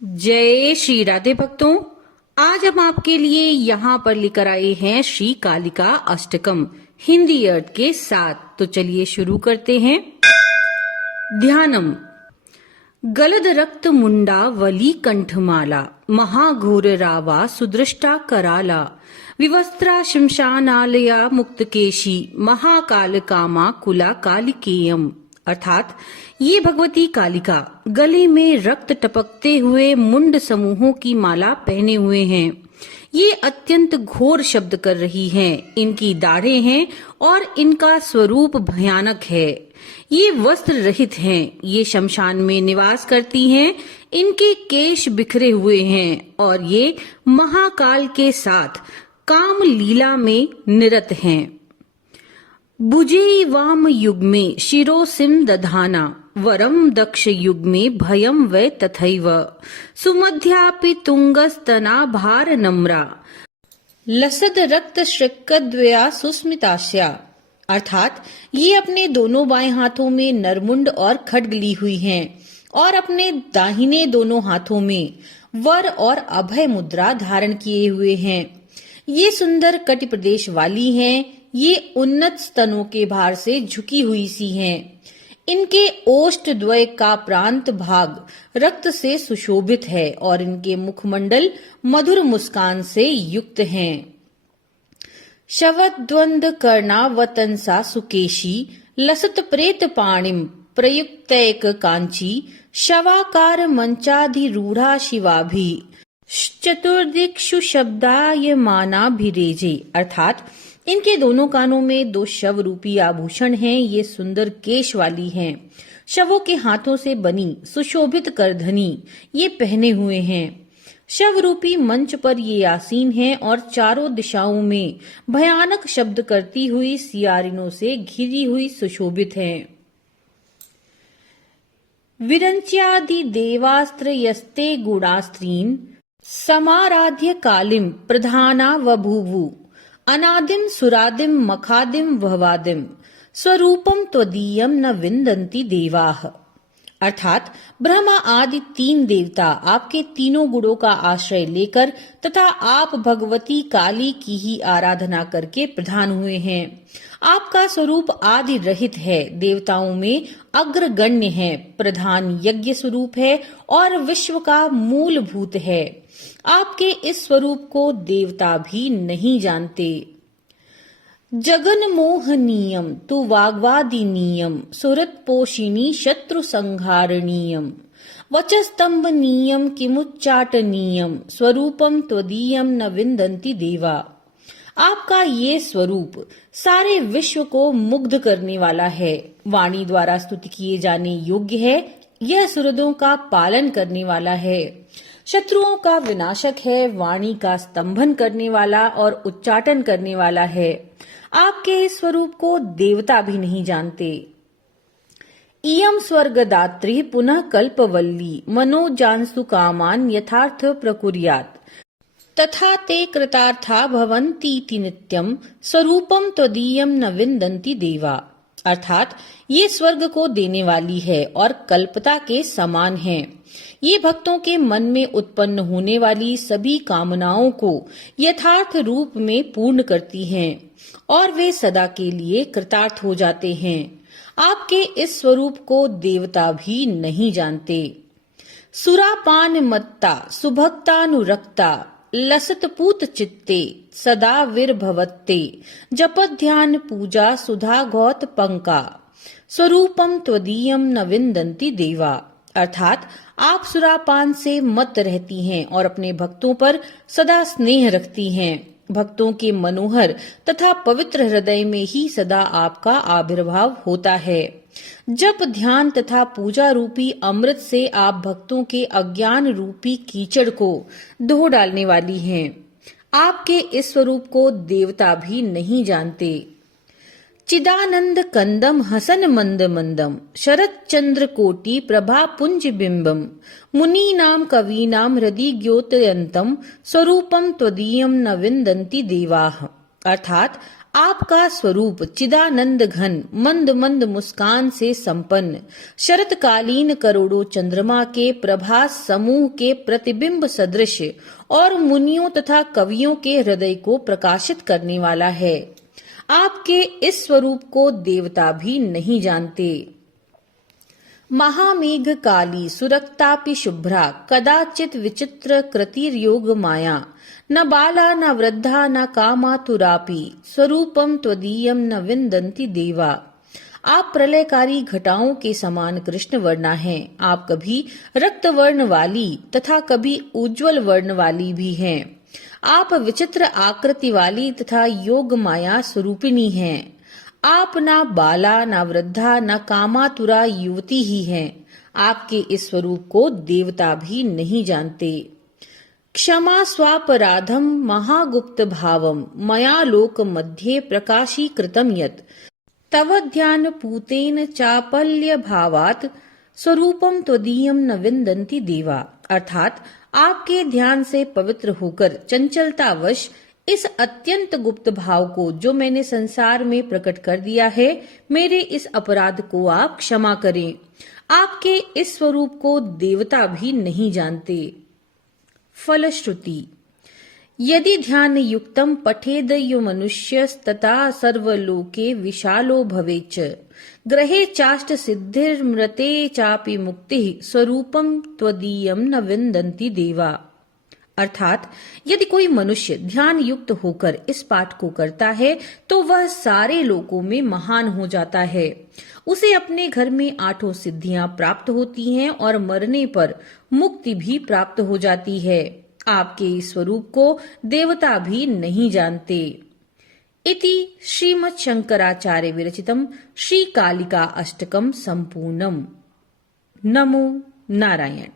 जय श्री राधे भक्तों। आज हम आपके लिए यहाँ पर लेकर आए हैं श्री कालिका अष्टकम हिंदी अर्थ के साथ। तो चलिए शुरू करते हैं। ध्यानम। गलद रक्त मुंडा वली कंठमाला महाघोर रावा सुदृष्टा कराला विवस्त्रा शमशानालया मुक्तकेशी महाकाल कामा कुला कालिकेयम। अर्थात ये भगवती कालिका गले में रक्त टपकते हुए मुंड समूहों की माला पहने हुए हैं। ये अत्यंत घोर शब्द कर रही हैं। इनकी दाढ़ें हैं और इनका स्वरूप भयानक है। ये वस्त्र रहित हैं। ये शमशान में निवास करती हैं। इनके केश बिखरे हुए हैं और ये महाकाल के साथ काम लीला में निरत हैं। बुजे वाम युग में शिरोसिम दधाना वरम दक्ष युग में भयम वै तथैव सुमध्यापि तुंगस्तना भार नम्रा लसद रक्त श्रिक्कद्वया सुस्मितास्या। अर्थात ये अपने दोनों बाएं हाथों में नरमुंड और खड्ग ली हुई हैं और अपने दाहिने दोनों हाथों में वर और अभय मुद्रा धारण किए हुए हैं। ये सुंदर कटि प्रदेश वाली हैं। ये उन्नत स्तनों के भार से झुकी हुई सी हैं। इनके ओष्ठ द्वय का प्रांत भाग रक्त से सुशोभित है और इनके मुखमंडल मधुर मुस्कान से युक्त हैं। शवद्वंद कर्णावतंसा सुकेशी लसत प्रेत पाणिम प्रयुक्तैक कांची शवाकार मंचाधिरूढ़ा शिवाभि चतुर्दिक्षु शब्दायमानाभिरेजे। अर्थात इनके दोनों कानों में दो शव रूपी आभूषण हैं। ये सुंदर केश वाली हैं। शवों के हाथों से बनी सुशोभित करधनी ये पहने हुए हैं। शव रूपी मंच पर ये आसीन हैं और चारों दिशाओं में भयानक शब्द करती हुई सियारिनों से घिरी हुई सुशोभित हैं। विरंच्यादि देवास्त्र यस्ते गुणास्त्रीन समाराध्य कालिम प्रधाना बभूवु अनादिम सुरादिम मखादिम भवादिम स्वरूपम त्वदीयम न विंदन्ति देवाः। अर्थात ब्रह्मा आदि तीन देवता आपके तीनों गुणों का आश्रय लेकर तथा आप भगवती काली की ही आराधना करके प्रधान हुए हैं। आपका स्वरूप आदि रहित है, देवताओं में अग्रगण्य है, प्रधान यज्ञ स्वरूप है और विश्व का मूलभूत है। आपके इस स्वरूप को देवता भी नहीं जानते। जगन मोहनीयम तु वाग्वादिनीयम सुरत पोषिणी शत्रु संहारणीयम वचस्तंभनीयम किमुच्चाटनीयम स्वरूपम त्वदीयम न विंदन्ति देवा। आपका ये स्वरूप सारे विश्व को मुग्ध करने वाला है, वाणी द्वारा स्तुति किए जाने योग्य है। यह सुहृदों का पालन करने वाला है, शत्रुओं का विनाशक है, वाणी का स्तंभन करने वाला और उच्चाटन करने वाला है। आपके इस स्वरूप को देवता भी नहीं जानते। इयम स्वर्गदात्री पुनः कल्पवल्ली मनोजांसु कामान यथार्थ प्रकुर्यात् तथा ते कृतार्था भवन्तीति नित्यम स्वरूपम त्वदीयम न विंदन्ति देवा। अर्थात ये स्वर्ग को देने वाली है और कल्पता के समान है। ये भक्तों के मन में उत्पन्न होने वाली सभी कामनाओं को यथार्थ रूप में पूर्ण करती हैं और वे सदा के लिए कृतार्थ हो जाते हैं। आपके इस स्वरूप को देवता भी नहीं जानते। सुरापान मत्ता सुभक्तानुरक्ता लसतपूत चित्ते सदा विर्भवत्ते जपध्यान पूजा सुधा गौत पंका स्वरूपम त्वदीयम न विंदन्ति देवा। अर्थात आप सुरापान से मत रहती हैं और अपने भक्तों पर सदा स्नेह रखती हैं। भक्तों के मनोहर तथा पवित्र हृदय में ही सदा आपका आविर्भाव होता है। जप ध्यान तथा पूजा रूपी अमृत से आप भक्तों के अज्ञान रूपी कीचड़ को धो डालने वाली हैं। आपके इस स्वरूप को देवता भी नहीं जानते। चिदानंद कंदम हसन मंद मंदम शरद चंद्र कोटि प्रभा पुंज बिंबम मुनि नाम कवी नाम हृदय ज्योतयंतम स्वरूपम त्वदीयम न विंदन्ति देवाः। अर्थात आपका स्वरूप चिदानंद घन, मंद मंद मुस्कान से संपन्न, शरतकालीन करोड़ों चंद्रमा के प्रभास समूह के प्रतिबिंब सदृश और मुनियों तथा कवियों के हृदय को प्रकाशित करने वाला है। आपके इस स्वरूप को देवता भी नहीं जानते। महामेघ काली सुरक्तापि शुभ्रा, कदाचित विचित्र कृतिर्योग माया, न बाला न वृद्धा न कामातुरापि, स्वरूपम त्वदीयम न विन्दन्ति देवा। आप प्रलयकारी घटाओं के समान कृष्ण वर्णा हैं। आप कभी रक्त वर्ण वाली तथा कभी उज्ज्वल वर्ण वाली भी हैं। आप विचित्र आकृति वाली तथा योग माया स्वरूपिणी हैं। आप ना बाला ना वृद्धा ना कामातुरा युवती ही हैं। आपके इस स्वरूप को देवता भी नहीं जानते। क्षमा स्वापराधम महागुप्त भावम, मया लोक मध्ये प्रकाशीकृतम यत्, तव ध्यान पूतेन चापल्य भावात, स्वरूपम त्वदीयम न विन्दन्ति देवा। अर्थात आपके ध्यान से पवित्र होकर चंचलतावश इस अत्यंत गुप्त भाव को जो मैंने संसार में प्रकट कर दिया है, मेरे इस अपराध को आप क्षमा करें। आपके इस स्वरूप को देवता भी नहीं जानते। फलश्रुति। यदि ध्यान युक्तम पठेद यो मनुष्यस्तथा सर्वलोके विशालो भवेच्च, ग्रहे चाष्ट सिद्धिर्मृते चापि मुक्ति, स्वरूपम त्वदीयम न विन्दन्ति देवा। अर्थात यदि कोई मनुष्य ध्यान युक्त होकर इस पाठ को करता है तो वह सारे लोकों में महान हो जाता है। उसे अपने घर में 8 सिद्धियां प्राप्त होती हैं और मरने पर मुक्ति भी प्राप्त हो जाती है। आपके इस स्वरूप को देवता भी नहीं जानते। इति श्रीमद् शंकराचार्य विरचितम श्री कालिका अष्टकम संपूर्णम। नमो नारायण।